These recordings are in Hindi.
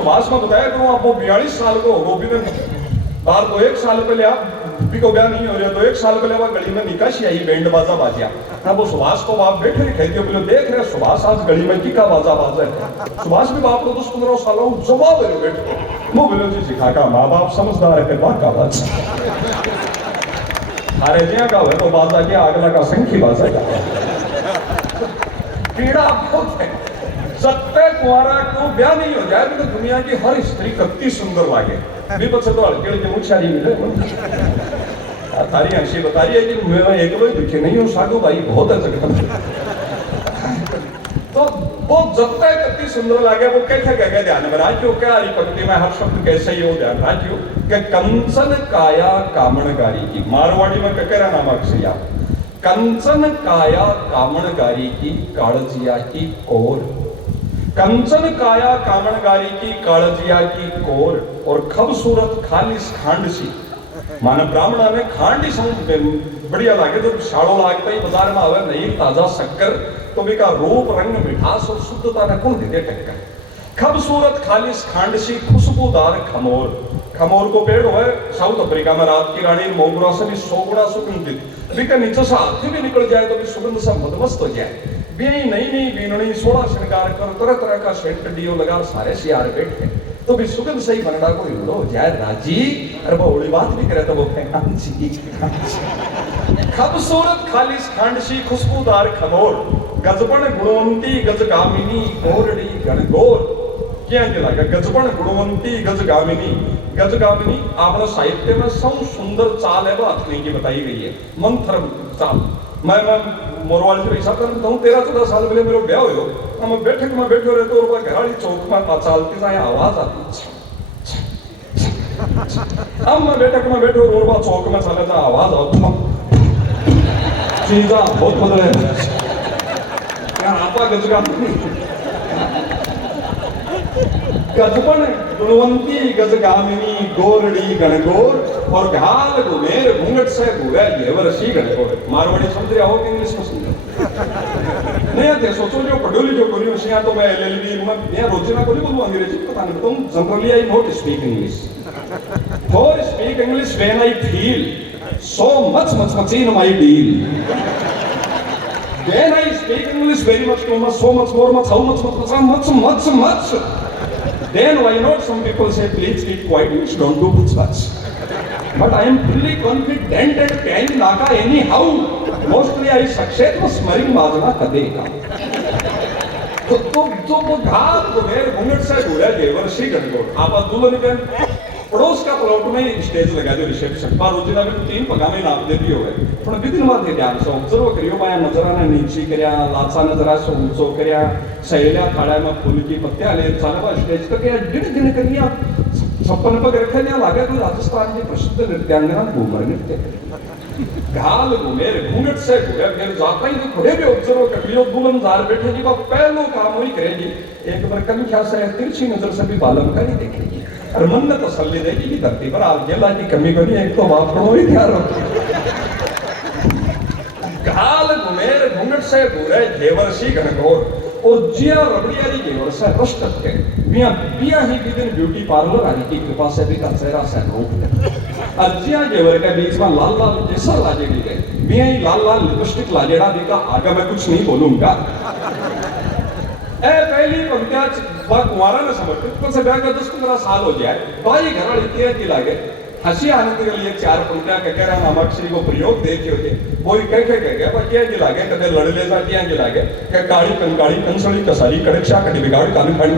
सुभाष में बताया करूँ आप वो 42 साल को हो गो बार तो 1 साल पहले आप भी को ब्याह नहीं हो रहा तो 1 साल पहले वह गली में निकाशी आई बैंड बाजा बाजिया ना वो सुभाष को बाप बैठे खेलते बोले देख रहे सुभाष आज गली में की का बाजा बाजा है सुभाष भी बाप को 10-15 सालों जवाब दे बैठे वो बोले जी सिखा का माँ बाप समझदार है बात का बात अरे जिया का है तो बाजा के अगला का संखी बाजा का पीड़ा बहुत है जब तक कुंवारा को ब्याह नहीं हो जाए तो दुनिया की हर स्त्री कत्ती सुंदर लागे भी बच्चे तो हल्के हल्के मुछारी मिले तारी हंसी बता रही है कि मैं एक लोग दुखी नहीं हूँ साधु भाई बहुत अच्छा तो वो जब तक कत्ती सुंदर लागे वो कैसे कह ध्यान में राज्यो क्या हरी पंक्ति में हर शब्द कैसे ही हो ध्यान राज्यो कि कंचन काया कामणगारी की मारवाड़ी में ककेरा नामक से या कंचन काया कामणगारी की कालजिया की कोर कंचन काया कामणगारी की कालजिया की कोर और खूबसूरत खालिस खांडसी माने ब्राह्मणा ने खांडी संग बढ़िया लागे जब शाड़ो लागता ही बाजार में आवे नहीं ताजा शक्कर तो भी का रूप रंग मिठास और शुद्धता ने कौन दे टक्कर खूबसूरत खालिस खांडसी खुशबूदार खमोर खमोर को पेड़ हुआ साउथ अफ्रीका में रात की रानी मोगरा से भी 100 गुना सुगंधित भी का नीचे से हाथी भी निकल जाए तो भी सुगंध से मदमस्त हो जाए भी नई बीननी 16 श्रृंगार कर तरह तरह का सेंट डियो लगा सारे सियार बैठे तो भी सुगंध सही बनड़ा को लो जाए राजी अरे वो उड़ी बात भी करे तो वो खूबसूरत खालिस खांडसी खुशबूदार खमोर गजबन गुणवंती गजगामिनी गोरड़ी गणगोर क्या लगा गजबन गुणवंती गजगामिनी आपने साहित्य में सब सुंदर चाल है वो अथनी की बताई गई है मंत्र चाल मैं मोरवाल से हिसाब करता हूँ 13-14 साल पहले मेरे ब्याह हो हम बैठक में बैठे रहते और घराड़ी चौक में चालती जाए आवाज आती अब मैं बैठक में बैठे और चौक में चले जा आवाज आता चीजा बहुत बदले आपा गजबन गुणवंती गजगामिनी गोरड़ी गणगोर और घाल घुमेर घूंघट से घूरा घेवरसी गणगोर मारवाड़ी समझ रहे हो कि इंग्लिश में समझ नहीं आते सोचो जो पढ़ोली जो करी होशियां तो मैं एलएलबी में मैं रोजना को नहीं बोलूं अंग्रेजी पता नहीं बताऊं generally I not speak English for speak English when I feel so much in my deal when I speak English very much too much so much more much how much then why not some people say please keep quiet English don't do much but I am fully confident and can naga anyhow mostly I succeed was smearing majna kadega तो वो घात को मेरे घूंघट से घूरा देवर्षि गणगोर आप दुल्हन के पड़ोस का प्लॉट में स्टेज लगा दो रिसेप्शन पर रोजना में 3 पगामे नाप देती हो गए पण विदिन मा दे ध्यान से ऑब्जर्व करियो माया नजराने नीची कर्या लाचा नजरा से ऊंचो कर्या सैल्या थाळ्या में फूल की पत्त्या ले चालवा स्टेज तक या डिन करिया 56 पग रखन्या लागे तो राजस्थान की प्रसिद्ध नृत्यांगना घूमर नृत्य घाल घूमेर घूंघट से घूरे फिर जाता ही तो थोड़े भी ऑब्जर्व कर लियो दुल्हन जार बैठे जी पहलो काम वही करेगी एक बार कनख्या से तिरछी नजर से भी बालम का नहीं देखेगी और मन ने तसल्ली देगी कि धरती पर आप गेला की कमी को नहीं एक तो बाप को ही ध्यान रखो घाल घुमेर घूंघट से घूरे घेवरसी गणगोर और जिया रबड़ियारी घेवर से रस टपके बिया ही विदिन ब्यूटी पार्लर आने की कृपा से भी का चेहरा से रूप अजिया घेवर के बीच में लाल लाल केसर लाजेगी है बिया ही लाल लाल लिपस्टिक लाजेड़ा भी का आगे मैं कुछ नहीं बोलूंगा ए पहली पंक्तियां कुंवारा ने समर्पित तो से ब्याह का 10-15 साल हो जाए भाई घराड़ी इतने की लागे हंसी आने के लिए 4 पंक्तियां कह रहा नामक श्री को प्रयोग देते होते वो कह गया पर क्या की लागे कदे लड़ ले जाती की लागे कि काली कंकाली कंसड़ी कसारी कड़क्षा कटी बिगाड़ कान खानी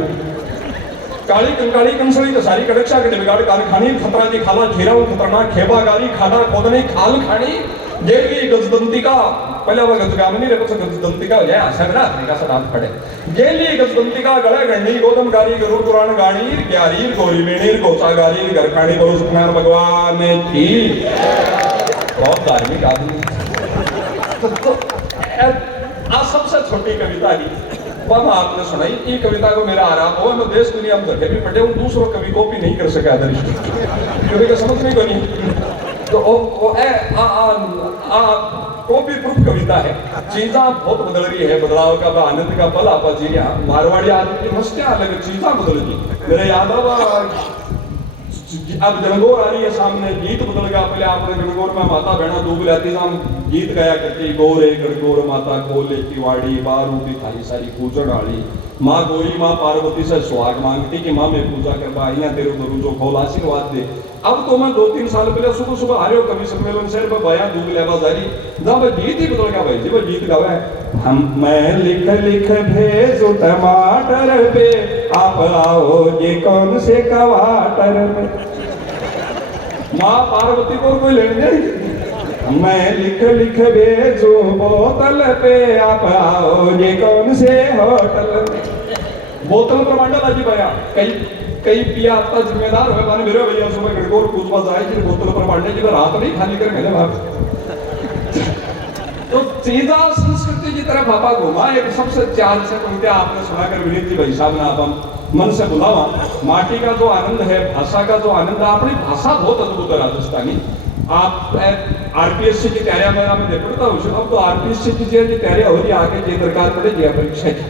काली कंकाली कंसड़ी कसारी कड़क्षा कटी बिगाड़ कान खानी खतरा की खाला घेरा खतरनाक खेबा गाली खाना खोदने खाल खानी गेली गजदंतिका पहले वो गजगामिनी रे कुछ गजदंतिका हो जाए आशा ना का सदाम पड़े गेली गजदंतिका गले गंडी गोदम गारी गरुड़ पुराण गाड़ी ग्यारीर गोरी मेणीर गोचा गारी गरखानी बोलो सुखनार भगवान की बहुत धार्मिक आदमी तो आज सबसे छोटी कविता ही वह आपने सुनाई ये कविता को मेरा आराम हो मैं देश दुनिया में धक्के भी पटे हूँ दूसरों कवि कॉपी नहीं कर सका दरिष्ट कभी का समझ नहीं बनी तो कॉपी प्रूफ कविता है। चीजा बहुत बदल रही है, बदलाव का आनंद का पल आपा जी रहा। मारवाड़ी आदमी की मस्तियां अलग, चीजा बदल गई। मेरे याद अब जनगोर आ रही है सामने, गीत बदल गया। पहले आपने जनगोर में माता बहना दूब लेती हम गीत गाया करती, गोरे गणगोर माता खोले की वाड़ी, बारू भी थारी सारी पूजन आड़ी। माँ गौरी माँ पार्वती से सुहाग मांगती कि माँ मैं पूजा करवा आई तेरे दरूजो खोल आशीर्वाद दे। अब तो मैं 2-3 साल पहले सुबह सुबह आ रहे हो कवि सम्मेलन शहर पर बया दूब लेवा जारी, जब गीत ही बदल गया भाई जी। वो गीत गावा है, हम मैं लिख लिख भेजू टमाटर पे, आप आओ ये कौन से कवाटर में। माँ पार्वती को कोई लेने नहीं, मैं लिख लिख भेजू बोतल पे, आप आओ ये कौन से होटल में। बोतल पर मांडा लाजी भैया कई पिया आता जिम्मेदार हुए माने मेरे भैया सुबह गड़गोर पूछवा जाए कि बोतल पर मांडने की रात नहीं खाली कर मेरे बाप। तो सीधा संस्कृति की तरफ आपा घुमा। एक सबसे चार से पंक्ति आपने सुनाकर विनीत जी भाई साहब ने आप मन से बुलावा। माटी का जो आनंद है, भाषा का जो आनंद है, अपनी भाषा बहुत अद्भुत है राजस्थानी। आप आरपीएससी की तैयारियां में देखता हूँ, अब तो आरपीएससी की तैयारियां हो रही, आगे की दरकार पड़ेगी परीक्षा की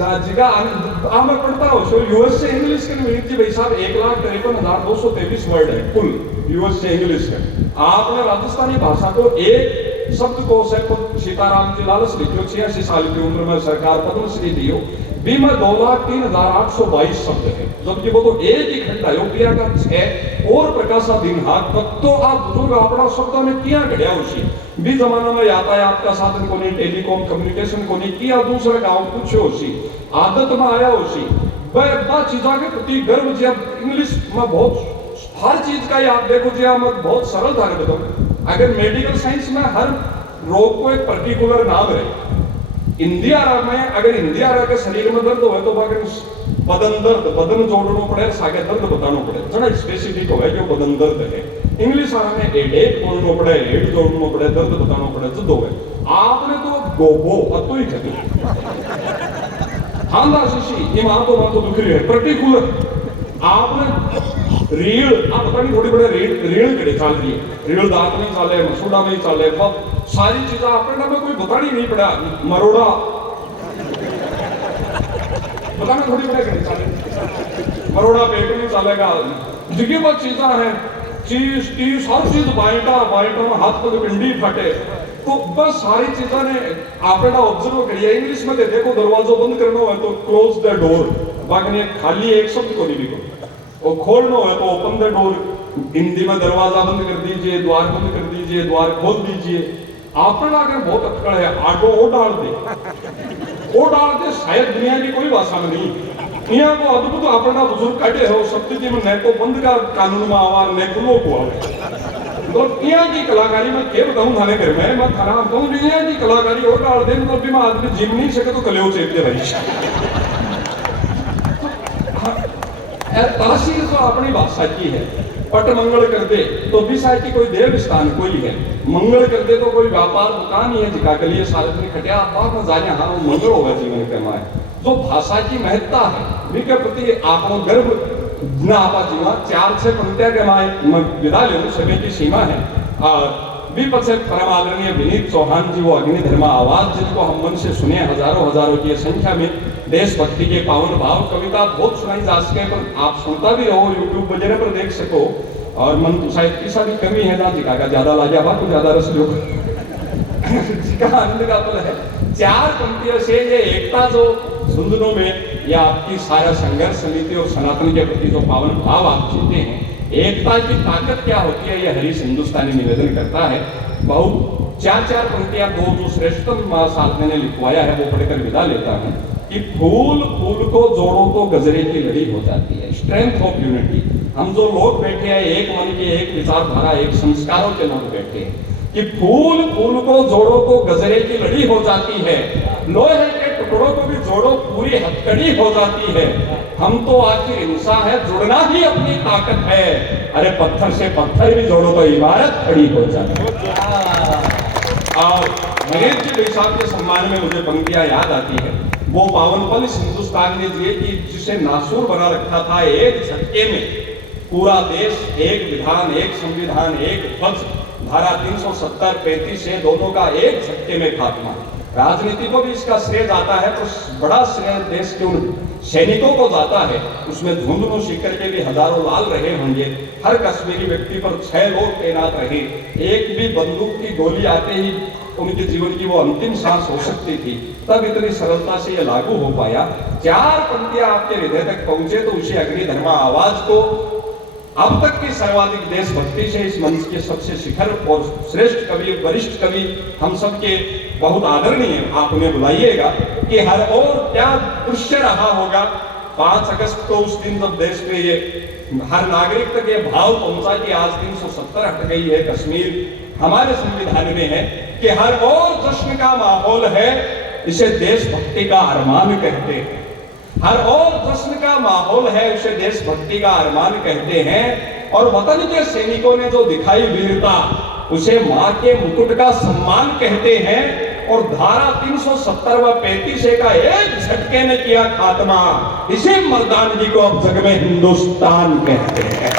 मैं पढ़ता हूँ। यूएस से इंग्लिश के विनीत जी भाई साहब 1,53,223 वर्ड है कुल यूएस से इंग्लिश के। आपने राजस्थानी भाषा को एक शब्द को सीताराम जी लालच लिखियो, 86 साल की उम्र में सरकार पद्मश्री दियो भी में 2,03,822 शब्द है, जबकि वो तो एक ही खंड अयोध्या का 6 और प्रकाशा दिन हाथ तक तो आप बुजुर्ग अपना शब्दों ने किया घड़िया उसी भी जमाना में यातायात का साधन को नहीं, टेलीकॉम कम्युनिकेशन को नहीं किया, दूसरे गांव पूछे उसी आदत में आया उसी वह चीजों के प्रति गर्व जी। इंग्लिश में बहुत हर चीज का आप देखो जी, मैं बहुत सरल था बताऊं। अगर मेडिकल साइंस में हर रोग को एक पर्टिकुलर नाम है, इंडिया में अगर इंडिया के शरीर में दर्द हो तो बदन दर्द, बदन जोड़ना पड़े, सागे दर्द बताना पड़े, जरा स्पेसिफिक हो जो बदन दर्द है। इंग्लिश में हेडेक बोलना पड़े, हेड जोड़ना पड़े, दर्द बताना पड़े, जुदो है। आपने तो गोबो अतो ही खती हाँ शिशी ये मां तो दुख रही है पर्टिकुलर। आपने रीढ़ आप पता नहीं थोड़ी बड़े रीढ़ कड़े चल रही है, रीढ़ दांत में चले, मसूड़ा में चले, सारी चीजें अपने नाम में कोई बतानी नहीं पड़ा। मरोड़ा बताना थोड़ी बड़े कड़े चले, मरोड़ा पेट में चलेगा, जिगी बहुत चीजें हैं, चीज हर चीज बाइटा में हाथ पर पिंडी फटे, तो बस सारी चीजों ने आपने ऑब्जर्व करिए। इंग्लिश में देखो दरवाजा बंद करना है तो क्लोज द डोर, बाकी खाली एक शब्द को नहीं बिको, और खोलना है तो ओपन द डोर। हिंदी में दरवाजा बंद कर दीजिए, द्वार बंद कर दीजिए, द्वार खोल दीजिए। आपने अगर बहुत अटकड़ है, आटो वो डाल दे शायद दुनिया की कोई भाषा में नहीं। यहाँ को अद्भुत अपना बुजुर्ग काटे हो शक्ति जी में न तो बंद का कानून में आवा न खुलो को आवे। तो यहाँ की कलाकारी में क्या बताऊं थाने घर में मैं थाना बताऊं यहाँ की कलाकारी और डाल दे मतलब भी मैं आदमी जीव नहीं सके तो कले चेपते भाई। तासीर तो अपनी भाषा की है। पट मंगल कर दे तो भी शायद की कोई देव स्थान कोई है, मंगल कर दे तो कोई व्यापार दुकान ही है जिका के लिए सार्वजनिक खटिया आप में जाने हाँ वो मंगल होगा जीवन के माए। जो भाषा की महत्ता है विके प्रति आपको गर्व न आपा जीवा। 4-6 पंक्तियां के माए विदा ले समय की सीमा है। और विपक्ष परम आदरणीय विनीत चौहान जी वो अग्निधर्मा आवाज जिनको हम मन से सुने हजारों की संख्या में देशभक्ति के पावन भाव कविता बहुत सुनाई जा सके, पर आप सुनता भी रहो यूट्यूब वगैरह पर देख सको। और मन तो शायद किसा भी कमी है ना जिका का ज्यादा लाजवाब को ज्यादा रस लो जिका आनंद का पल है। 4 पंक्तियों से ये एकता जो सुंदरों में या आपकी सारा संघर्ष समिति और सनातन के प्रति जो पावन भाव आप जीते हैं, एकता की ताकत क्या होती है ये हरीश हिंदुस्तानी निवेदन करता है। बहुत 4 पंक्तियां दो जो श्रेष्ठतम साधने ने लिखवाया है वो पढ़कर विदा लेता है कि फूल को जोड़ो तो गजरे की लड़ी हो जाती है। Strength of unity. हम जो लोग बैठे हैं एक मन के, एक विचारधारा, एक संस्कारों के लोग बैठे हैं कि फूल को जोड़ो तो गजरे की लड़ी हो जाती है, लोहे के टुकड़ों को भी जोड़ो पूरी हथकड़ी हो जाती है। हम तो आखिर इंसान है, जुड़ना ही अपनी ताकत है। अरे पत्थर से पत्थर भी जोड़ो तो इमारत खड़ी हो जाती है। और मनीष जी साहब के सम्मान में मुझे पंक्तियां याद आती है। वो पावन पल इस हिंदुस्तान ने दिए कि जिसे नासूर बना रखा था एक झटके में पूरा देश, एक विधान, एक संविधान, एक ध्वज धारा 370 35 से दोनों का एक झटके में खात्मा। राजनीति को भी इसका श्रेय जाता है, तो बड़ा श्रेय देश के उन सैनिकों को जाता है। उसमें धुंधनु शिखर के भी हजारों लाल रहे होंगे, हर कश्मीरी व्यक्ति पर 6 लोग तैनात रहे, एक भी बंदूक की गोली आते ही उनके जीवन की वो अंतिम सांस हो सकती थी, तब इतनी सरलता से ये लागू हो पाया। 4 पंक्तियां आपके हृदय तक पहुंचे तो उसी अग्निधर्मा आवाज को अब तक की सर्वाधिक देशभक्ति से इस मंच के सबसे शिखर और श्रेष्ठ कवि, वरिष्ठ कवि, हम सबके बहुत आदरणीय आप उन्हें बुलाइएगा कि हर और क्या दृश्य रहा होगा 5 अगस्त को, उस दिन जब देश में ये हर नागरिक तक ये भाव पहुंचा कि आज 370 हट गई है, कश्मीर हमारे संविधान में है, कि हर और जश्न का माहौल है, इसे देशभक्ति का अरमान कहते हैं। हर और जश्न का माहौल है, उसे देशभक्ति का अरमान कहते हैं। और वतन के सैनिकों ने जो दिखाई वीरता, उसे मां के मुकुट का सम्मान कहते हैं। और धारा 370 व 35 का एक झटके में किया खात्मा, इसी मर्दानगी को अब जग में हिंदुस्तान कहते हैं।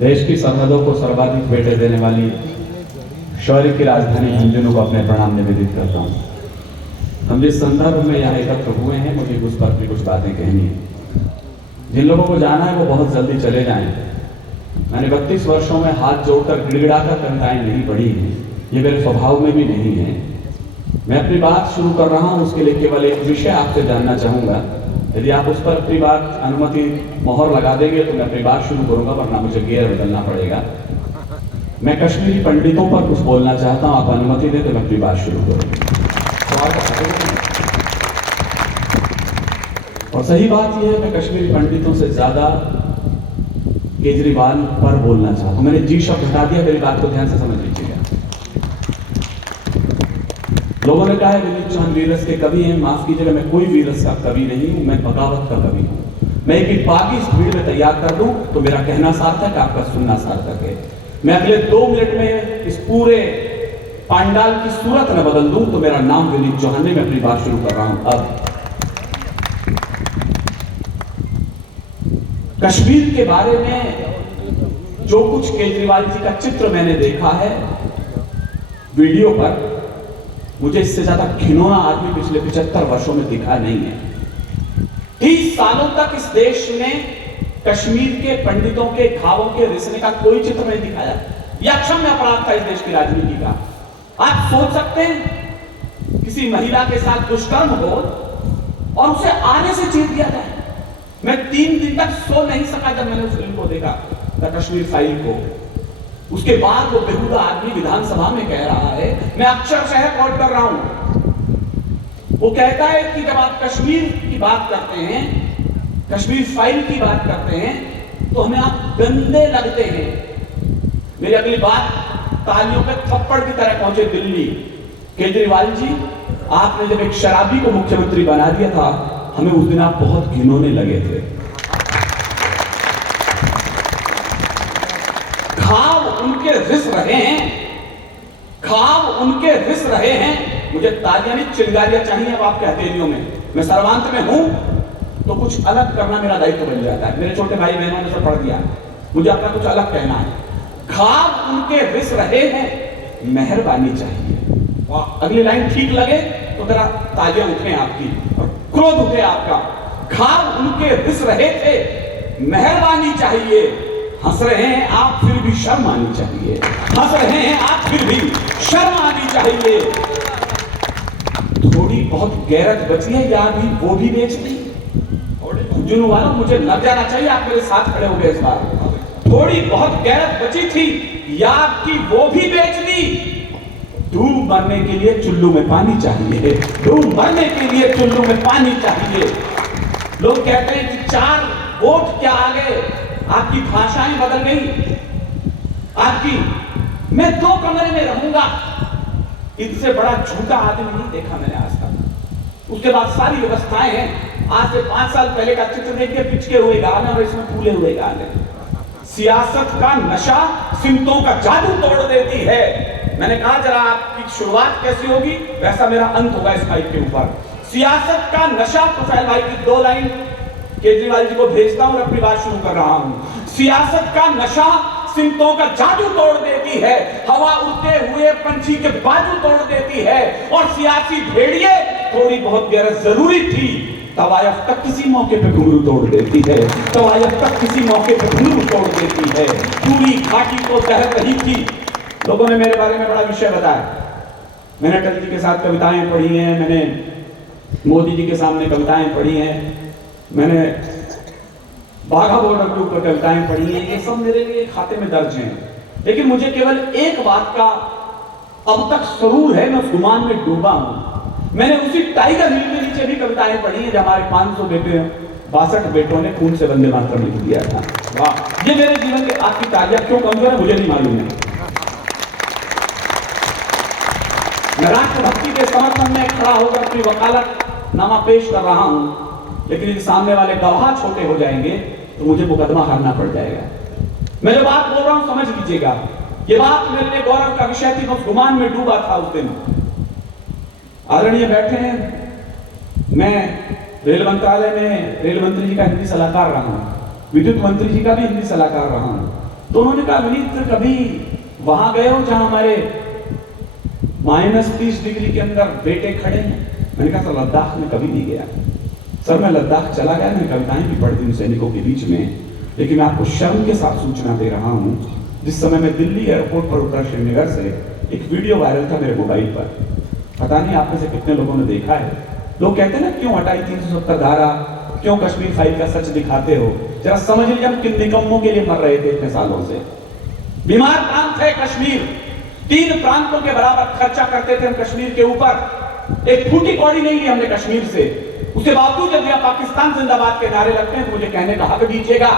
देश की सरहदों को सर्वाधिक बेटे देने वाली शौर्य की राजधानी झुंझुनू को अपने प्रणाम निवेदित करता हूँ। हम जिस संदर्भ में यहाँ एकत्र हुए हैं, मुझे उस पर भी कुछ बातें कहनी है। जिन लोगों को जाना है वो बहुत जल्दी चले जाएं। मैंने 32 वर्षों में हाथ जोड़कर गिड़गिड़ाकर कविताएं नहीं पढ़ी हैं, ये मेरे स्वभाव में भी नहीं है। मैं अपनी बात शुरू कर रहा हूँ, उसके लिए केवल एक विषय आपसे जानना चाहूँगा। यदि आप उस पर अपनी बात अनुमति मोहर लगा देंगे तो मैं अपनी बात शुरू करूंगा, वरना मुझे गियर बदलना पड़ेगा। मैं कश्मीरी पंडितों पर कुछ बोलना चाहता हूं, आप अनुमति दें तो मैं अपनी बात शुरू करूंगा। और सही बात यह है, मैं कश्मीरी पंडितों से ज्यादा केजरीवाल पर बोलना चाहता हूं। मैंने जी शब्द हटा दिया, मेरी बात को ध्यान से समझ लीजिएगा। लोगों ने कहा है विनीत चौहान वीररस के कवि हैं, माफ कीजिएगा, मैं कोई वीररस का कवि नहीं हूं, मैं बगावत का कवि हूं। मैं एक बागी इस भीड़ में तैयार कर दूं तो मेरा कहना सार्थक, आपका सुनना सार्थक है। मैं अगले 2 मिनट में इस पूरे पांडाल की सूरत न बदल दूं तो मेरा नाम विनीत चौहान है। मैं अपनी बात शुरू कर रहा हूं। अब कश्मीर के बारे में जो कुछ केजरीवाल जी का चित्र मैंने देखा है वीडियो पर, मुझे इससे ज्यादा घिनौना आदमी पिछले 75 वर्षों में दिखा नहीं है। 30 सालों तक इस देश में कश्मीर के पंडितों के घावों के रिसने का कोई चित्र नहीं दिखाया। यह अक्षम्य अपराध था इस देश की राजनीति का। आप सोच सकते हैं किसी महिला के साथ दुष्कर्म हो और उसे आने से चीर दिया जाए। मैं 3 दिन तक सो नहीं सका जब मैंने उस फिल्म को देखा, द कश्मीर फाइल को। उसके बाद वो बेहुदा आदमी विधानसभा में कह रहा है, मैं अक्षरशः कोट कर रहा हूं, वो कहता है कि जब आप कश्मीर की बात करते हैं, कश्मीर फाइल की बात करते हैं, तो हमें आप गंदे लगते हैं। मेरी अगली बात तालियों पे थप्पड़ की तरह पहुंचे दिल्ली। केजरीवाल जी, आपने जब एक शराबी को मुख्यमंत्री बना दिया था, हमें उस दिन आप बहुत घिनौने लगे थे। घाव उनके रिस रहे हैं, घाव उनके रिस रहे हैं। मुझे तालियां नहीं, चिंगारियां चाहिए अब आपके हथेलियों में। मैं सर्वांत में हूं तो कुछ अलग करना मेरा दायित्व बन जाता है। मेरे छोटे भाई बहनों ने सब पढ़ दिया, मुझे अपना कुछ अलग कहना है। घाव उनके रिस रहे हैं, मेहरबानी चाहिए। अगली लाइन ठीक लगे तो जरा तालियां उठे आपकी और क्रोध उठे आपका। घाव उनके रिस रहे थे, मेहरबानी चाहिए। हंस रहे हैं आप, फिर भी शर्म आनी चाहिए। हंस रहे हैं आप, फिर भी शर्म आनी चाहिए। थोड़ी बहुत गैरत बची है या अभी वो भी बेच दी? जुनू वालों, मुझे लग जाना चाहिए आप मेरे साथ खड़े हो गए इस बार। थोड़ी बहुत गैरत बची थी या आपकी वो भी बेच दी? डूब मरने के लिए चुल्लू में पानी चाहिए, डूब मरने के लिए चुल्लू में पानी चाहिए। लोग कहते हैं कि 4 वोट क्या आ गए, आपकी भाषाएं बदल गई आपकी। मैं 2 कमरे में रहूंगा, इनसे बड़ा झूठा आदमी नहीं देखा मैंने आज तक। उसके बाद सारी व्यवस्थाएं हैं। आज से 5 साल पहले का चित्र देखिए, पिचके हुए गाल और इसमें फूले हुए गाल है। सियासत का नशा सिमतों का जादू तोड़ देती है। मैंने कहा जरा आप शुरुआत कैसी होगी वैसा मेरा अंत होगा इस माइक के ऊपर। सियासत का नशा, तुफैल भाई की 2 लाइन केजरीवाल जी को भेजता हूं और अपनी बात शुरू कर रहा हूं। सियासत का नशा सिमतों का जादू तोड़ देती है, हवा उड़ते हुए पंछी के बाजू तोड़ देती है, और सियासी भेड़िए थोड़ी बहुत गैरत जरूरी थी, तवायफ तक किसी मौके पे घुंघरू तोड़ देती है, तवायफ तक किसी मौके पे घुंघरू तोड़ देती है। पूरी घाटी को तहत रही थी। लोगों ने मेरे बारे में बड़ा विषय बताया। मैंने अटल जी के साथ कविताएं पढ़ी हैं, मैंने मोदी जी के सामने कविताएं पढ़ी हैं, मैंने बाघा बॉर्डर के ऊपर कविताएं पढ़ी हैं। ये सब मेरे लिए खाते में दर्ज हैं। लेकिन मुझे केवल एक बात का अब तक सरूर है, मैं उस गुमान में डूबा हूं। मैंने उसी टाइगर हिल के नीचे भी कविताएं पढ़ी हैं जब हमारे 500 बेटे 62 बेटों ने खून से वंदे मातरम लिख दिया था। वाह, ये मेरे जीवन के आपकी तालियां क्यों कमजोर है मुझे नहीं मालूम है। मैं राष्ट्रभक्ति के समर्थन में खड़ा होकर अपनी वकालतनामा पेश कर रहा हूं, लेकिन यदि सामने वाले गवाह छोटे हो जाएंगे तो मुझे मुकदमा हारना पड़ जाएगा। मैं जो बात बोल रहा हूं समझ लीजिएगा, ये बात मेरे लिए गौरव का विषय थी। मैं उस गुमान में डूबा था उस दिन। आदरणीय बैठे हैं, मैं रेल मंत्रालय में रेल मंत्री जी का हिंदी सलाहकार रहा हूं, विद्युत मंत्री जी का भी हिंदी सलाहकार रहा हूं। तो उन्होंने कहा विनीत कभी वहां गए हो जहां हमारे -30 डिग्री के अंदर बेटे खड़े हैं? मैंने कहा सर लद्दाख में कभी नहीं गया। सर मैं लद्दाख चला गया, मैंने कविताएं भी पढ़ दी उन सैनिकों के बीच में, लेकिन मैं आपको शर्म के साथ सूचना दे रहा हूं, जिस समय मैं दिल्ली एयरपोर्ट पर उतरा श्रीनगर से, एक वीडियो वायरल था मेरे मोबाइल पर। पता नहीं आप में से कितने लोगों ने देखा है। लोग कहते हैं ना क्यों हटाई 370 धारा, क्यों कश्मीर फाइल का सच दिखाते हो? जरा समझ लीजिए हम किन निकम्मों के लिए मर रहे थे इतने सालों से। बीमार प्रांत है कश्मीर, 3 प्रांतों के बराबर खर्चा करते थे हम कश्मीर के ऊपर, एक फूटी कौड़ी नहीं ली हमने कश्मीर से। उसके बावजूद यदि आप पाकिस्तान जिंदाबाद के नारे लगते हैं तो मुझे कहने का हक दीजिएगा।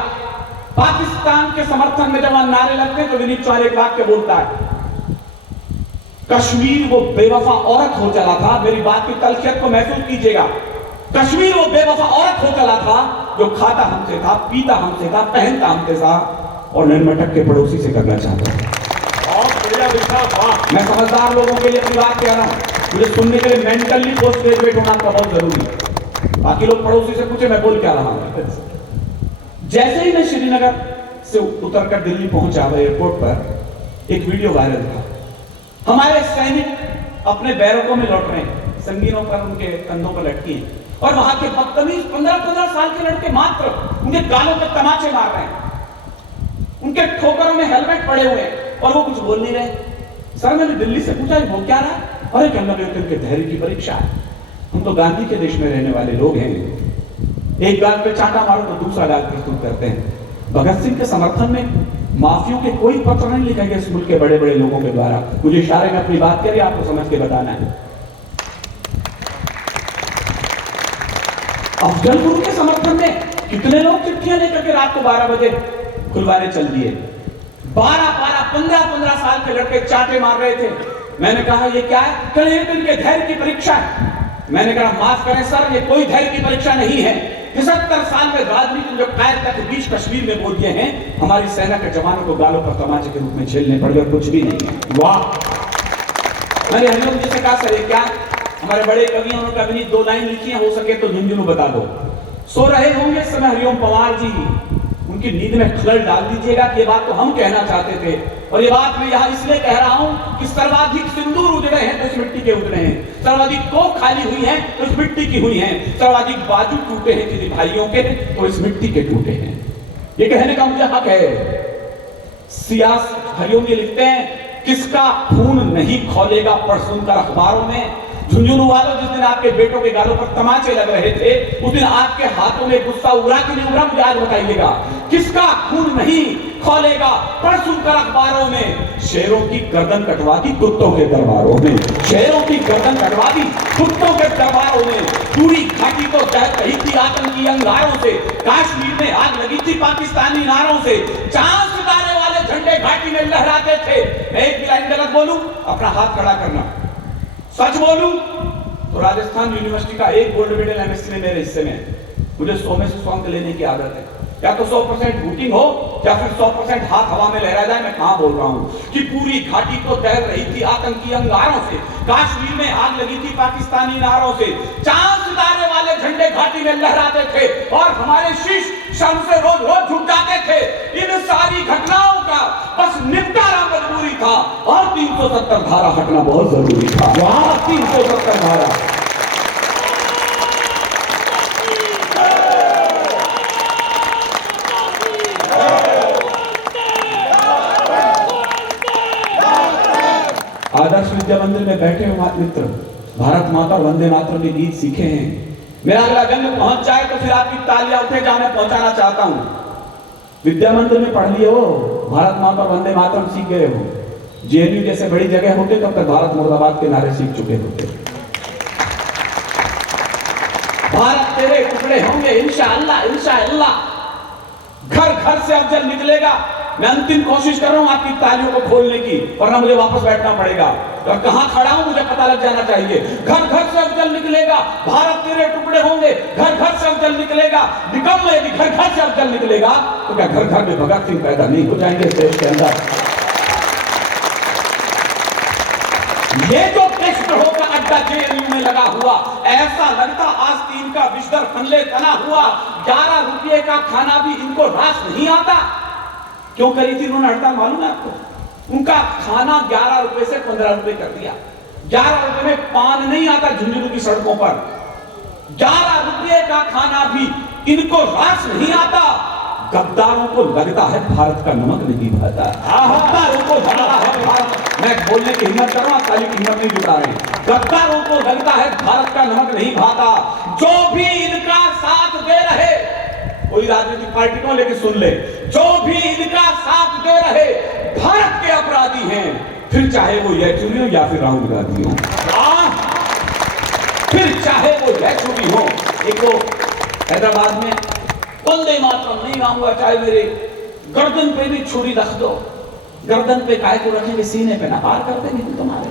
पाकिस्तान के समर्थन में जब नारे लगते हैं तो विनीत चौहान एक वाक्य बोलता है, कश्मीर वो बेवफा औरत हो चला था। मेरी बात की तलखियत को महसूस कीजिएगा। कश्मीर वो बेवफा औरत हो चला था जो खाता हमसे था, पीता हमसे था, पहनता हमसे था, और नैनमटक के पड़ोसी से करना चाहता था। मैं समझदार लोगों के लिए अपनी बात कह रहा हूं, मुझे सुनने के लिए मेंटली पोस्ट ग्रेजुएट होना आपका बहुत जरूरी है। बाकी लोग पड़ोसी से पूछे मैं बोल क्या रहा हूं। जैसे ही मैं श्रीनगर से उतरकर दिल्ली पहुंचा एयरपोर्ट पर, एक वीडियो वायरल था। हमारे सैनिक अपने बैरकों में लौट रहे हैं, संगीनों पर उनके कंधों पर लटकी हैं, और वहां के बदतमीज 15-15 साल के लड़के मात्र उनके गालों पे तमाचे मार रहे हैं, उनके ठोकरों में हेलमेट पड़े हुए हैं और वो कुछ बोल नहीं रहे। सर मैंने दिल्ली से पूछा वो क्या रहा? अरे कहना उनके धैर्य की परीक्षा है। हम तो गांधी के देश में रहने वाले लोग हैं, एक गाल पे चाटा मारो तो दूसरा गाल प्रस्तुत करते हैं। भगत सिंह के समर्थन में माफियों के कोई पत्र नहीं लिखा गया इस मुल्क के बड़े बड़े लोगों के द्वारा। मुझे इशारे में अपनी बात करिए, आपको समझ के बताना है। अफजल गुरु के समर्थन में कितने लोग चिट्ठियां लेकर के रात को 12 बजे खुलवाने चल दिए। 12-12, 15-15 साल के लड़के चाटे मार रहे थे। मैंने कहा ये क्या है? कल ये तो इनके धैर्य की परीक्षा है। मैंने कहा माफ करें सर, ये कोई धैर्य की परीक्षा नहीं है। 75 साल में राजनीति जो कायरता के बीच कश्मीर में बोल दिए हैं, हमारी सेना के जवानों को गालों पर तमाचे के रूप में झेलने पड़े और कुछ भी नहीं है। वाह! मैंने हरिओम जी से कहा सर ये क्या? हमारे बड़े कवि उन्होंने कभी 2 लाइन लिखी है, हो सके तो झुंझुनू बता दो। सो रहे होंगे इस समय हरिओम पवार जी, उनकी नींद में खलल डाल दीजिएगा कि ये बात तो हम कहना चाहते थे, और ये बात मैं यहां इसलिए कह रहा हूं कि सर्वाधिक सिंदूर उजड़े हैं तो इस मिट्टी के उजड़े हैं, सर्वाधिक कोख खाली हुई है तो इस मिट्टी की हुई है, सर्वाधिक बाजू टूटे हैं किसी भाइयों के तो इस मिट्टी के टूटे हैं। ये कहने का मुझे हक है। सियास हरिओम ये लिखते हैं, किसका खून नहीं खौलेगा पढ़ सुनकर अखबारों में। झुंझुनू वालों, जिस दिन आपके बेटों के गालों पर तमाचे लग रहे थे, उस दिन आपके हाथों में गुस्सा उड़ा कि नहीं उड़ा, मुझे आज बताइएगा। किसका खून नहीं खौलेगा पढ़ सुनकर अखबारों में। शेरों की गर्दन कटवा दी कुत्तों के दरबारों में, शेरों की गर्दन कटवा दी कुत्तों के दरबारों में। पूरी घाटी को दहक रही थी आतंकी अंगारों से, कश्मीर में आग लगी थी पाकिस्तानी नारों से, चांद सितारे वाले झंडे घाटी में लहराते थे। एक भी लाइन गलत बोलूं अपना हाथ खड़ा करना, सच बोलूं तो राजस्थान यूनिवर्सिटी का एक गोल्ड मेडल एमएससी में मेरे हिस्से में। मुझे 100 में से 100 अंक लेने की आदत है। या तो 100% वोटिंग हो या फिर 100% हाथ हवा में लहरा जाए। मैं कहां बोल रहा हूं कि पूरी घाटी तो तैर रही थी आतंकी अंगारों से, कश्मीर में आग लगी थी पाकिस्तानी नारों से, चांद सितारे वाले झंडे घाटी में लहराते थे और हमारे शीश शर्म से रोज रोज झुक जाते थे। इन सारी घटनाओं का बस निपटारा मजबूरी था और 370 धारा हटना बहुत जरूरी था। 370 धारा आदर्श विद्या मंदिर में बैठे हुए मित्र भारत माता और वंदे मातरम के गीत सीखे हैं। मेरा अगला जन्म पहुंच जाए तो फिर आपकी तालियां उठे जहां मैं पहुंचाना चाहता हूं। विद्या मंदिर में पढ़ लिए हो, भारत माता और वंदे मातरम सीख गए हो। जेएनयू जैसे बड़ी जगह होते तब तक भारत मुर्दाबाद के नारे सीख चुके होते। भारत तेरे टुकड़े होंगे इंशाअल्लाह इंशाअल्लाह। घर घर से अफजल निकलेगा। मैं अंतिम कोशिश कर रहा हूं आपकी तालियों को खोलने की, वरना मुझे वापस बैठना पड़ेगा। और कहां खड़ा हूं मुझे पता लग जाना चाहिए। घर घर से अफजल निकलेगा, भारत तेरे टुकड़े होंगे। घर घर से अफजल निकलेगा। निकम में भी घर घर से अफजल निकलेगा तो क्या घर घर में भगत सिंह पैदा नहीं हो जाएंगे इस देश के अंदर? ये जो देशद्रोह का अड्डा जेएनयू में लगा हुआ, ऐसा लगता आस्तीन का बिस्तर फनले तना हुआ। 11 रुपये का खाना भी इनको रास नहीं आता। क्यों करी थी इन्होंने हड़ताल मालूम है आपको? उनका खाना 11 रुपए से 15 रुपए कर दिया। 11 रुपए में पान नहीं आता झुंझुनू की सड़कों पर। 11 रुपये का खाना भी इनको रास नहीं आता। गद्दारों को लगता है भारत का नमक नहीं भाता। गद्दारों को लगता है भारत, मैं बोलने की हिम्मत कर रहा हूं, ताली की हिम्मत नहीं जुटा रहे। गद्दारों को लगता है भारत का नमक नहीं भाता। जो भी इनका साथ दे रहे, कोई राजनीतिक पार्टी को लेकर सुन ले, जो भी इनका साथ दे रहे भारत के अपराधी हैं, फिर चाहे वो येचुरी हो या फिर राहुल गांधी हो, फिर चाहे वो येचुरी हो। एक तो हैदराबाद में वंदे मातरम नहीं गाऊंगा, चाहे मेरे गर्दन पे भी छुरी रख दो। गर्दन पे काय को रखेंगे, सीने पे ना पार कर देंगे तुम्हारे।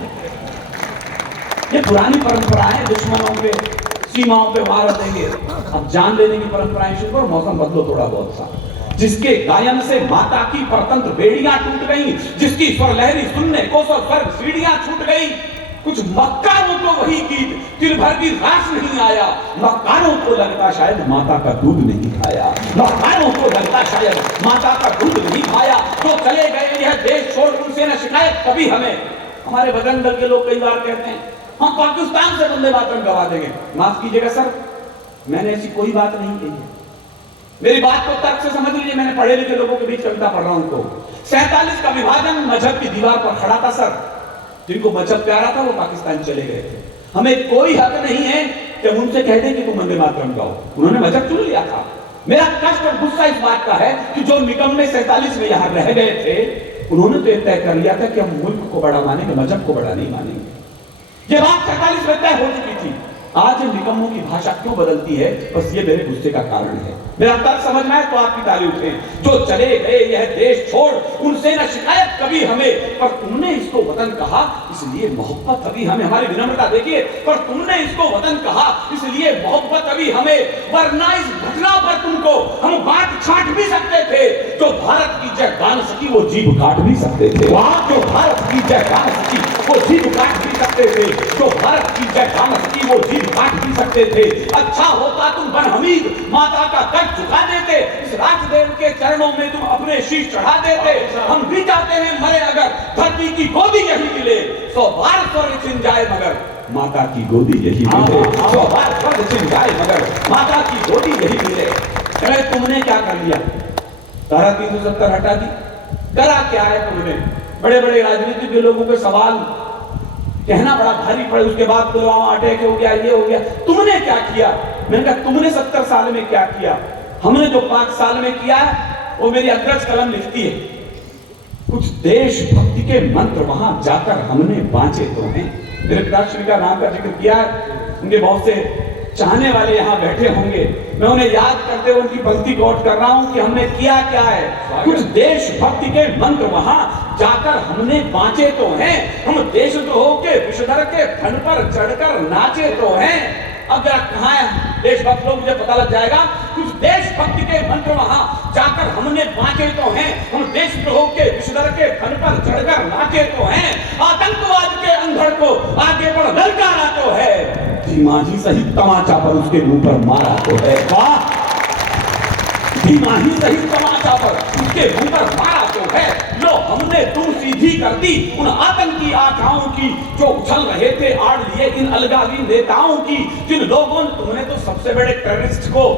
ये पुरानी परंपरा है, दुश्मनों पे सीमाओं पे वार देंगे। अब जान लेने की परंपराएं शुरू करो, मौसम बदलो थोड़ा बहुत सा। जिसके गायन से माता की परतंत्र बेड़ियां टूट गई, जिसकी स्वर लहरी सुनने को स्वर सीढ़ियां छूट गई। कुछ मक्कारों को वही गीत दिन भर की रास नहीं आया। मक्कारों को लगता शायद माता का दूध नहीं खाया। मक्कारों को लगता शायद माता का दूध नहीं खाया। तो चले गए यह देश छोड़, उनसे न शिकायत कभी हमें। हमारे बजरंग दल के लोग कई बार कहते हैं हम पाकिस्तान से वंदे मातरम गवा देंगे। माफ कीजिएगा सर, मैंने ऐसी कोई बात नहीं कही है। मेरी बात को तर्क से समझ लीजिए। मैंने पढ़े लिखे लोगों के बीच कविता पढ़ रहा हूं। तो 47 का विभाजन मजहब की दीवार पर खड़ा था सर। जिनको मजहब प्यारा था वो पाकिस्तान चले गए थे। हमें कोई हक नहीं है कि हम उनसे कह दें कि तुम वंदे मातरम गाओ। उन्होंने मजहब चुन लिया था। मेरा कष्ट और गुस्सा इस बात का है कि जो निकम्मे 47 में यहां रह गए थे, उन्होंने तो तय कर लिया था कि हम मुल्क को बड़ा मानेंगे, मजहब को बड़ा नहीं मानेंगे। ये बात 47 में तय हो चुकी थी। आज निकम्मों की भाषा क्यों बदलती है, बस ये मेरे गुस्से का कारण है। मेरा तर्क समझ में आए तो आपकी ताली उठे। जो चले गए यह देश छोड़, उनसे न शिकायत कभी हमें, पर तुमने इसको वतन कहा इसलिए मोहब्बत अभी हमें। हमारी विनम्रता देखिए, पर तुमने इसको वतन कहा इसलिए मोहब्बत अभी हमें। वरना इस घटना पर तुमको हम बात छाट भी सकते थे। जो भारत की जय गा न सकी वो जीभ काट भी सकते थे। जो भारत की जय गा न सकी वो जीभ काट भी सकते थे। जो भारत की जय गा न सकी वो जीभ काट भी सकते थे। अच्छा होता तुम बन हमीद माता का कर झुका देते, इस राजदेव के चरणों में तुम अपने शीश चढ़ा देते। हम भी चाहते हैं मरे अगर धरती की गोदी यही मिले, 100 बार स्वर्ग छिन जाए मगर माता की गोदी यही मिले। 100 बार स्वर्ग छिन जाए मगर माता की गोदी यही मिले। अरे तुमने क्या कर लिया? धारा 370 हटा दी। करा क्या है तुमने? बड़े बड़े राजनीतिक लोगों के सवाल कहना बड़ा भारी पड़े। उसके बाद पुलवामा अटैक हो गया, ये हो गया। तुमने क्या किया? मैंने कहा तुमने 70 साल में क्या किया? हमने जो 5 साल में किया वो मेरी अग्रज कलम लिखती है। कुछ देशभक्ति के मंत्र वहां जाकर हमने बांचे तो हैं। मेरे पिताश्री का नाम का जिक्र किया, उनके बहुत से चाहने वाले यहाँ बैठे होंगे। मैं उन्हें याद करते हुए उनकी पंक्ति कोट कर रहा हूं कि हमने किया क्या है। कुछ देशभक्ति के मंत्र वहां जाकर हमने बांचे तो हैं। हम देशद्रोह के विषधर के फन पर चढ़कर नाचे तो हैं। अब जरा कहां है देशभक्त लोग, मुझे पता लग जाएगा। कुछ देशभक्ति के मंत्र वहां जाकर हमने बांटे तो हैं, हम देशद्रोह के विषधर के फन पर चढ़कर नाचे तो हैं, आतंकवाद के अंधड़ को आगे बढ़ ललकारा तो है, धीमाजी सहित तमाचा पर उसके मुंह पर मारा तो है। वाह, धीमाही सहित तमाचा पर उसके मुंह पर मारा तो है। लो हमने तुम सीधी कर दी उन आतंकी आकाओं की जो उछल रहे थे आड़ लिए इन अलगावी नेताओं की, जिन लोगों ने, तुमने तो सबसे बड़े टेररिस्ट को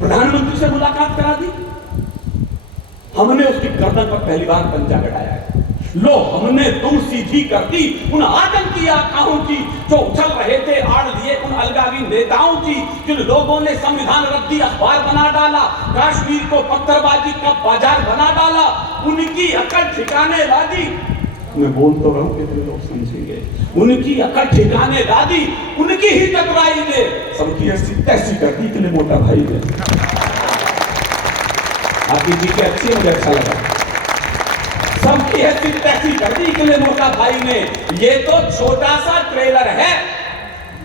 प्रधानमंत्री से मुलाकात करा दी, हमने उसकी गर्दन पर पहली बार पंजा गड़ाया है। लो हमने तुम सीधी कर दी उन आतंकी आकाओं की जो उछल रहे थे आड़ लिए उन अलगावी नेताओं की, जिन लोगों ने संविधान रद्दी अखबार बना डाला, कश्मीर को पत्थरबाजी का बाजार बना डाला, उनकी अकल ठिकाने ला दी। मैं बोल तो रहा हूं कितने लोग समझेंगे। उनकी अकल ठिकाने ला दी, उनकी ही टकराई ने सबकी ऐसी तैसी कर दी इतने मोटा भाई ने। आपकी जी के अच्छी, मुझे अच्छा लगा। सबकी ऐसी तैसी कर दी इतने मोटा भाई ने। ये तो छोटा सा ट्रेलर है।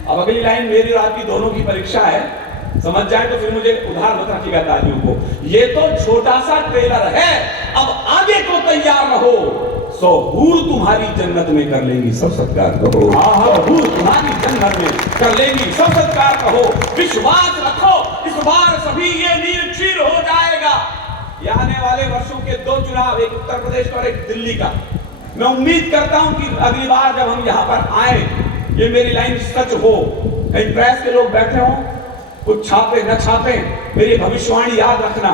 अब अगली लाइन मेरी और आपकी दोनों की परीक्षा है, समझ जाए तो फिर मुझे उधार मत रखिएगा तालियों को। ये तो छोटा सा ट्रेलर है, अब आगे को तैयार रहो। सो हूर तुम्हारी जन्नत में कर लेंगी सब सत्कार कहो। हूर तुम्हारी जन्नत में कर लेंगी सब सत्कार कहो। विश्वास रखो इस बार सभी ये नीर चीर हो जाएगा। ये आने वाले वर्षों के 2 चुनाव, एक उत्तर प्रदेश का और एक दिल्ली का, मैं उम्मीद करता हूं कि अगली बार जब हम यहां पर आए ये मेरी लाइन सच हो। कहीं प्रेस के लोग बैठे हों, कुछ छापे न छापे, मेरी भविष्यवाणी याद रखना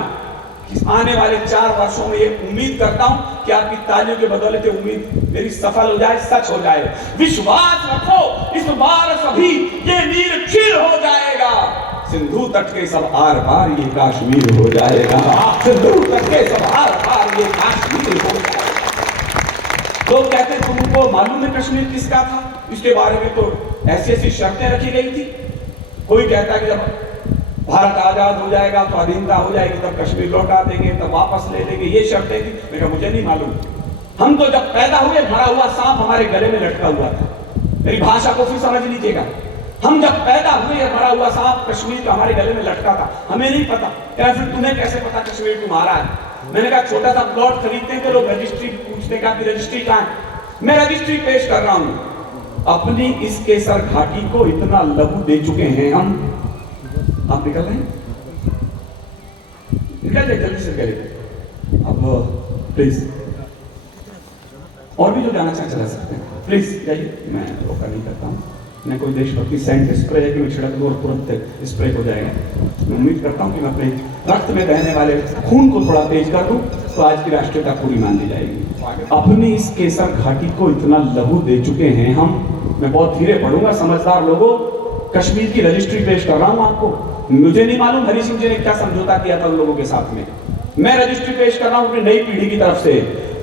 कि आने वाले 4 वर्षों में ये उम्मीद करता हूं कि आपकी तालियों के बदौलत उम्मीद मेरी सफल हो जाए, सच हो जाए। विश्वास रखो इस बार सभी ये नीर चीर हो जाएगा। सिंधु तट के सब आर पार ये कश्मीर हो जाएगा। सिंधु तट के सब आर पार ये कश्मीर हो जाएगा। लोग कहते तुमको मालूम है कश्मीर किसका था? इसके बारे में तो ऐसी शर्तें रखी गई थी। कोई कहता कि जब भारत आजाद हो जाएगा, स्वाधीनता हो जाएगी, तब कश्मीर लौटा देंगे, तब वापस ले लेंगे, ये शर्तें थी। मैं कहा मुझे नहीं मालूम। हम तो जब पैदा हुए मरा हुआ सांप हमारे गले में लटका हुआ था। मेरी भाषा को फिर समझ लीजिएगा। हम जब पैदा हुए मरा हुआ सांप कश्मीर का हमारे गले में लटका था, हमें नहीं पता। क्या फिर तुम्हें कैसे पता कश्मीर तुम्हारा है? मैंने कहा छोटा सा प्लॉट खरीदते हैं तो लोग रजिस्ट्री पूछते हैं कि रजिस्ट्री कहाँ है। मैं रजिस्ट्री पेश कर रहा हूं। अपनी इस केसर घाटी को इतना लहू दे चुके हैं हम। आप निकल रहे हैं? निकल जाए जल्दी से करिए। अब प्लीज और भी जो जाना चाहे चला सकते हैं, प्लीज जाइए। मैं रोका नहीं करता हूँ। मैं कोई देशभक्ति सेंट स्प्रे है कि मैं छिड़क दूं और तुरंत स्प्रे हो जाएगा। मैं उम्मीद करता हूँ कि मैं अपने रक्त में बहने वाले खून को थोड़ा तेज कर दूं तो आज की राष्ट्रीयता पूरी मान ली जाएगी। अपनी इस केसर घाटी को इतना लहू दे चुके हैं हम। मैं बहुत धीरे पढ़ूंगा, समझदार लोगों। कश्मीर की रजिस्ट्री पेश कर रहा हूं आपको। मुझे नहीं मालूम हरि सिंह जी ने क्या समझौता किया था उन लोगों के साथ में। मैं रजिस्ट्री पेश कर रहा हूं अपनी नई पीढ़ी की तरफ से।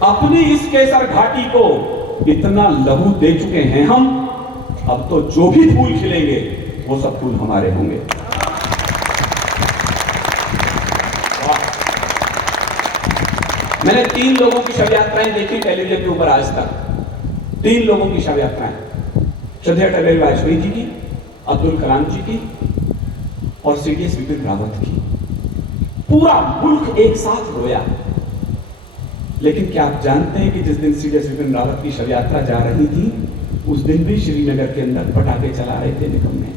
अपनी इस केसर घाटी को इतना लहू दे चुके हैं हम, अब तो जो भी फूल खिलेंगे वो सब फूल हमारे होंगे। मैंने 3 लोगों की शव यात्राएं देखी टेलीविजन के ऊपर आज तक। 3 लोगों की शव यात्राएं, श्रद्धेय अटल वाजपेयी जी की, अब्दुल कलाम जी की और सीडीएस विपिन रावत की। पूरा मुल्क एक साथ रोया। लेकिन क्या आप जानते हैं कि जिस दिन सीडीएस विपिन रावत की शव यात्रा जा रही थी उस दिन भी श्रीनगर के अंदर पटाखे चला रहे थे निकम्मे।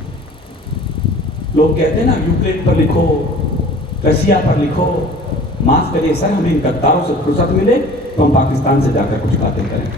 लोग कहते हैं ना यूक्रेन पर लिखो, रसिया पर लिखो, माफ करिए सर, हमें इन गद्दारों से फुर्सत मिले तो हम पाकिस्तान से जाकर कुछ बातें करें।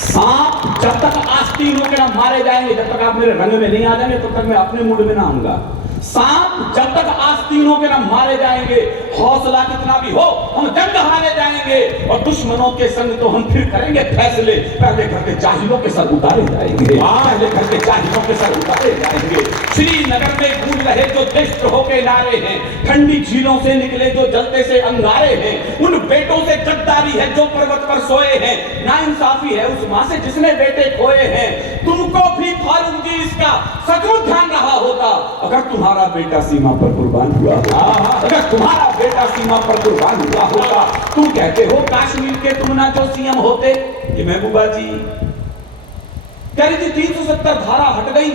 सांप जब तक आस्तीनों के ना मारे जाएंगे, जब तक आप मेरे रंग में नहीं आ जाएंगे तब तक मैं अपने मूड में ना आऊंगा। सांप जब तक आस्तीनों के ना मारे जाएंगे, हौसला कितना भी हो हम जंग हारे जाएंगे। और दुश्मनों के संग तो हम फिर करेंगे फैसले। पहले करके जाहिलों के सर उतारे जाएंगे, पहले करके जाहिलों के सर उतारे जाएंगे। श्रीनगर में गूंज रहे जो देशद्रोह के नारे हैं, ठंडी झीलों से निकले जो जलते से अंगारे हैं, उन बेटों से गद्दारी है जो पर्वत पर सोए हैं, नाइंसाफी है उस मां से जिसने बेटे खोए हैं। तुमको भी फारूक जी इसका सचमुच ध्यान रहा होता अगर तुम्हारा बेटा सीमा पर कुर्बान हुआ होता। अगर तुम्हारा बेटा सीमा पर कुर्बान हुआ होता। तुम कहते हो कश्मीर के तुम ना जो सीएम होते। ये महबूबा जी कह रही थी 370 धारा हट गई।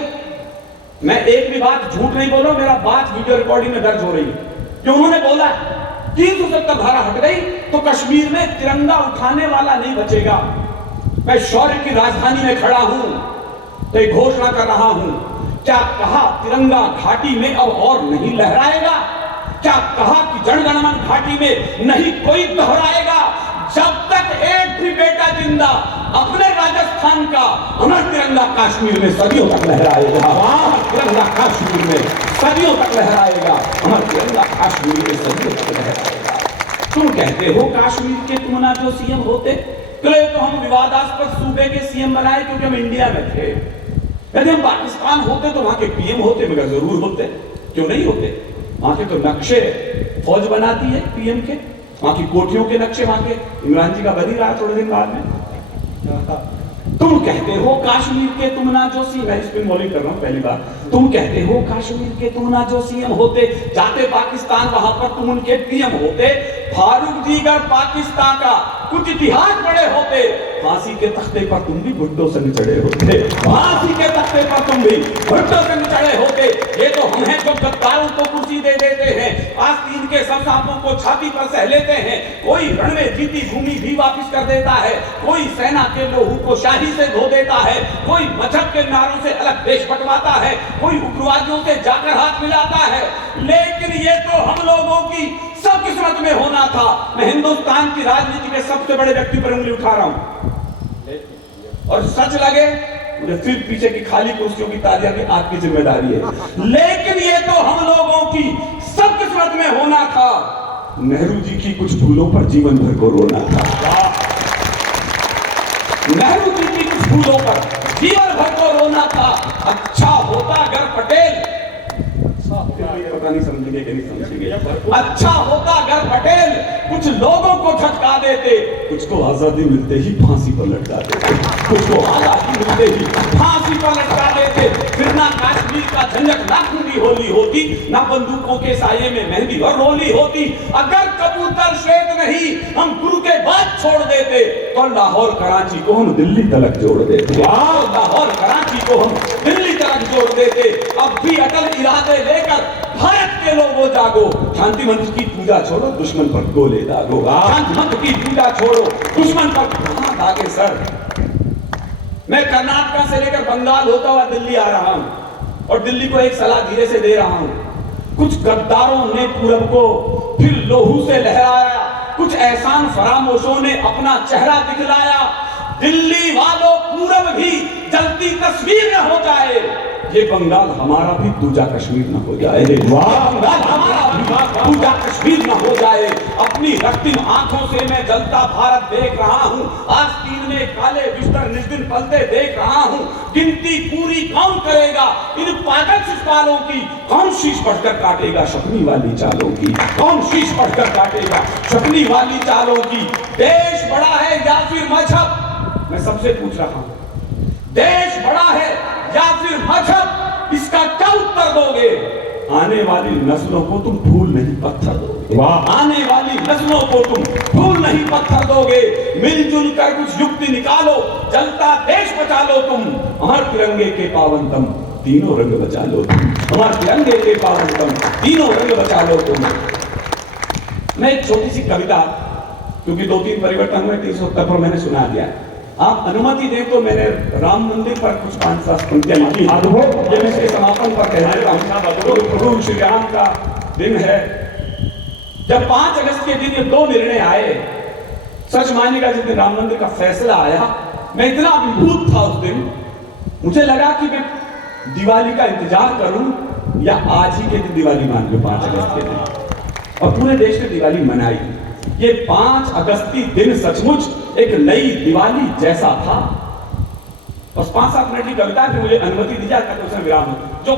मैं एक भी बात झूठ नहीं बोल रहा हूं, मेरा बात वीडियो रिकॉर्डिंग में दर्ज हो रही है। जो उन्होंने बोला 370 धारा हट गई तो कश्मीर में तिरंगा उठाने वाला नहीं बचेगा। मैं शौर्य की राजधानी में खड़ा हूं तो एक घोषणा कर रहा हूं, क्या कहा तिरंगा घाटी में अब और नहीं लहराएगा? क्या कहा कि जनगणमन घाटी में नहीं कोई दोहराएगा? जब तक एक भी बेटा जिंदा अपने राजस्थान का, हमारा तिरंगा कश्मीर में सदियों तक लहराएगा। तिरंगा कश्मीर में सदियों तक लहराएगा। हमारा तिरंगा कश्मीर में सदियों तक लहराएगा। तुम कहते हो कश्मीर के तुम ना जो सीएम होते, तो हम विवादास्पद सूबे के सीएम बनाए क्योंकि हम इंडिया में थे। यदि हम पाकिस्तान होते तो वहां के पीएम होते, मगर जरूर होते, क्यों नहीं होते? वहां के तो नक्शे फौज बनाती है पीएम के, वहां की कोठियों के नक्शे वहां के इमरान जी का बन ही रहा थोड़े दिन बाद में। तुम कहते हो कश्मीर के तुम ना जो सीएम, मैं स्पिन बॉलिंग कर रहा हूं पहली बार। तुम कहते हो कश्मीर के तुम ना जो सीएम होते, जाते पाकिस्तान वहां पर तुम उनके पीएम होते। फारूक जी अगर पाकिस्तान का कुछ इतिहास पढ़े होते, फांसी के तख्ते पर तुम भी भुट्टो संग चढ़े होते। फांसी के तख्ते पर तुम भी भुट्टो संग चढ़े होते। ये तो हम हैं जो गद्दारों को कुर्सी दे देते हैं, आस्तीन के सरसापों को छाती पर सह लेते हैं। कोई रण में जीती भूमि भी वापस कर देता है, कोई सेना के लोहू को शाही से धो देता है, कोई मजहब के नारों से अलग देश बंटवाता है, कोई उग्रवादियों से जाकर हाथ मिलाता है। लेकिन ये तो हम लोगों की सब किस्मत में होना था। मैं हिंदुस्तान की राजनीति के सबसे बड़े व्यक्ति पर उंगली उठा रहा हूं, और सच लगे मुझे फिर पीछे की खाली कुर्सियों की तालियां भी आपकी जिम्मेदारी है। लेकिन ये तो हम लोगों की सब किस्मत में होना था। नेहरू जी की कुछ भूलों पर जीवन भर को रोना था। नेहरू जी की कुछ भूलों पर जीवन भर को रोना था। अच्छा होता अगर पटेल, पता नहीं समझेंगे कि नहीं समझेंगे, अच्छा होता अगर पटेल कुछ लोगों को झटका देते, कुछ को आजादी मिलते ही फांसी पर लटका देते, कुछ को आजादी मिलते ही फांसी पर लटका देते। फिर ना कश्मीर का झंझट, ना खूनी होली होती, ना बंदूकों के साये में मेहंदी और रोली होती। अगर कबूतर श्वेत नहीं हम गुरु के बाद छोड़ देते, तो लाहौर कराची को हम दिल्ली तलक जोड़ देते। लाहौर कराची को हम दिल्ली तलक जोड़ देते। अब भी अटल इरादे लेकर भारत के लोगों जागो, शांति मंत्र की पूजा छोड़ो, दुश्मन पर गोले दागो। शांति मंत्र की पूजा छोड़ो, दुश्मन पर कहां दागे सर। मैं कर्नाटक से लेकर बंगाल होता हुआ दिल्ली आ रहा हूं, और दिल्ली को एक सलाह धीरे से दे रहा हूं। कुछ गद्दारों ने पूरब को फिर लोहू से लहराया, कुछ एहसान फरामोशों ने अपना चेहरा दिखलाया। दिल्ली वालों, पूरब भी जलती तस्वीर न हो जाए, ये बंगाल हमारा भी दूजा कश्मीर न हो जाए। बंगाल हमारा भी दूजा कश्मीर न हो जाए। अपनी रक्तिम आंखों से मैं जलता भारत देख रहा हूँ, आस्तीन में काले बिस्तर निज दिन पलते देख रहा हूँ। गिनती पूरी कौन करेगा इन पागल शिशुपालों की? कौन शीश बढ़कर काटेगा शकुनी वाली चालों की? कौन शीश बढ़कर काटेगा शकुनी वाली चालों की? देश बड़ा है या फिर मजहब? मैं सबसे पूछ रहा हूं, देश बड़ा है या फिर मजहब? इसका क्या उत्तर दोगे? आने वाली नस्लों को तुम फूल नहीं पत्थर दोगे। आने वाली नस्लों को तुम फूल नहीं पत्थर दोगे। मिलजुल कर कुछ युक्ति निकालो, जलता देश बचा लो तुम। हमारे तिरंगे के पावन तुम तीनों रंग बचा लो तुम। हमारे तिरंगे के पावन तुम तीनों रंग बचा लो तुम। मैं एक छोटी सी कविता, क्योंकि 2-3 परिवर्तन हुए, 370 पर मैंने सुना दिया, आप अनुमति दें तो मैंने राम मंदिर पर कुछ 5-7 पंक्तियां लिखी। ये मैं इसके समापन पर कहना चाहता हूं। प्रभु श्री राम का दिन है। जब 5 अगस्त के दिन ये 2 निर्णय आए, सच मानने का जिस दिन राम मंदिर का फैसला आया, मैं इतना विभूत था उस दिन, मुझे लगा कि मैं दिवाली का इंतजार करूं या आज ही के दिन दिवाली मान लूं, 5 अगस्त के दिन। और पूरे देश ने दिवाली मनाई। ये 5 अगस्ती दिन सचमुच एक नई दिवाली जैसा था। बस 5-7 मिनट की कविता की मुझे अनुमति दी जाए ताकि उसमें विराम हो। जो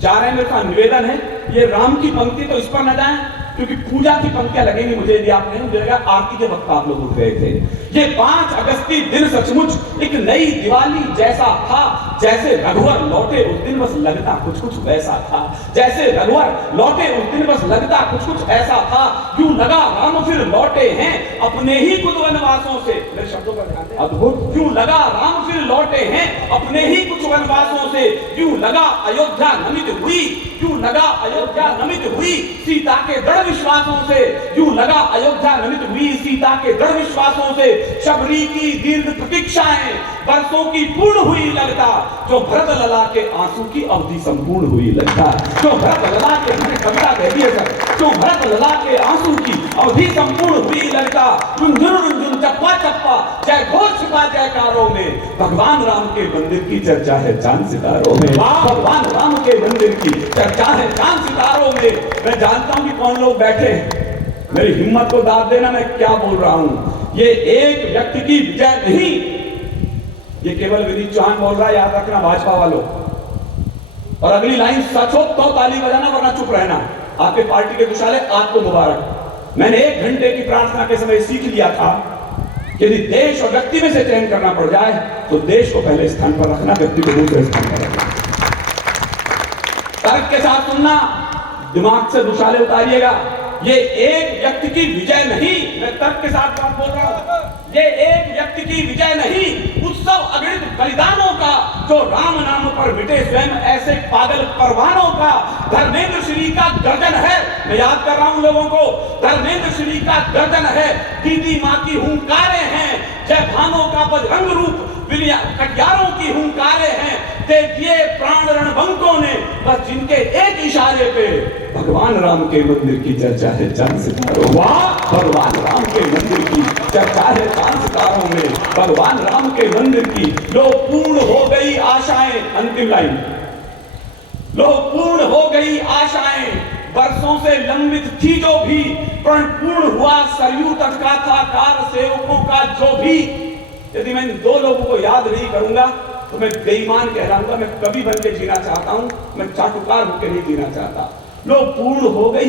जा रहे हैं, मेरे का निवेदन है, ये राम की पंक्ति तो इस पर न जाए, क्योंकि पूजा की पंक्तियां लगेंगी मुझे, यदि आप नहीं मुझे आरती के वक्त आप लोग उठ गए थे। ये 5 अगस्ती दिन सचमुच एक नई दिवाली जैसा था। जैसे रघुवर लौटे उस दिन बस लगता कुछ कुछ वैसा था, जैसे रघुवर लौटे उस दिन बस लगता कुछ कुछ ऐसा था, यूं लगा राम फिर लौटे हैं अपने ही कुछ वनवासों से। मेरे शब्दों का ध्यान दें, अद्भुत। यूं लगा राम फिर लौटे हैं अपने ही कुछ वनवासों से, यूं लगा अयोध्या नमित हुई, यूं लगा अयोध्या नमित हुई सीता के दृढ़ विश्वासों से, यूं लगा अयोध्या नमित हुई सीता के दृढ़ विश्वासों से। शबरी की दीर्घ प्रतीक्षाएं वर्षों की पूर्ण हुई लगता, जो भरत लला के आंसू की अवधि संपूर्ण हुई लगता, जो भरत लला के, मैंने कविता कह दी है सर, जो भरत लला के आंसू की अवधि संपूर्ण हुई लगता। रुंझुन रुंझुन चप्पा चप्पा जय घोष छिपा जयकारों में, भगवान राम के मंदिर की चर्चा है चांद सितारों में, भगवान राम के मंदिर की चर्चा है चांद सितारों में। मैं जानता हूं कि कौन लोग बैठे हैं, मेरी हिम्मत को दाद देना मैं क्या बोल रहा हूं। ये एक व्यक्ति की विजय नहीं, ये केवल विनीत चौहान बोल रहा है, याद रखना भाजपा वालों। और अगली लाइन सच हो तो ताली बजाना, वरना चुप रहना। आपके पार्टी के दुशाले आपको मुबारक। मैंने 1 घंटे की प्रार्थना के समय सीख लिया था कि यदि देश और व्यक्ति में से चयन करना पड़ जाए तो देश को पहले स्थान पर रखना, व्यक्ति को दूसरे स्थान पर रखना। तर्क के साथ सुनना, दिमाग से दुशाले उतारिएगा। ये एक व्यक्ति की विजय नहीं, मैं तर्क के साथ बात बोल रहा हूं, ये एक व्यक्ति की विजय नहीं, उत्सव अगणित बलिदानों का, जो राम नाम पर मिटे स्वयं ऐसे पागल परवानों का। धर्मेंद्र श्री का गर्जन है, मैं याद कर रहा हूं लोगों को, धर्मेंद्र श्री का गर्जन है, दीदी माँ की हुंकारें हैं, जय भानों का बजरंग रूप कटियारों की हुंकारे हैं, दे दिए प्राण रणबंकों ने, बस जिनके एक इशारे पे भगवान राम के मंदिर की चर्चा है चांद सितारों। वाह, भगवान राम के मंदिर की चर्चा है चांद सितारों में, भगवान राम के मंदिर की। लो पूर्ण हो गई आशाएं, अंतिम लाइन, लो पूर्ण हो गई आशाएं, वर्षों से लंबित थी जो भी, प्रण पूर्ण हुआ सरयू तट का था कार सेवकों का जो भी। यदि मैं इन 2 लोगों को याद नहीं करूंगा तो मैं बेईमान कहलाऊंगा। मैं कवि बन के जीना चाहता हूं, मैं चाटुकार होकर नहीं जीना चाहता। लो पूर्ण हो गई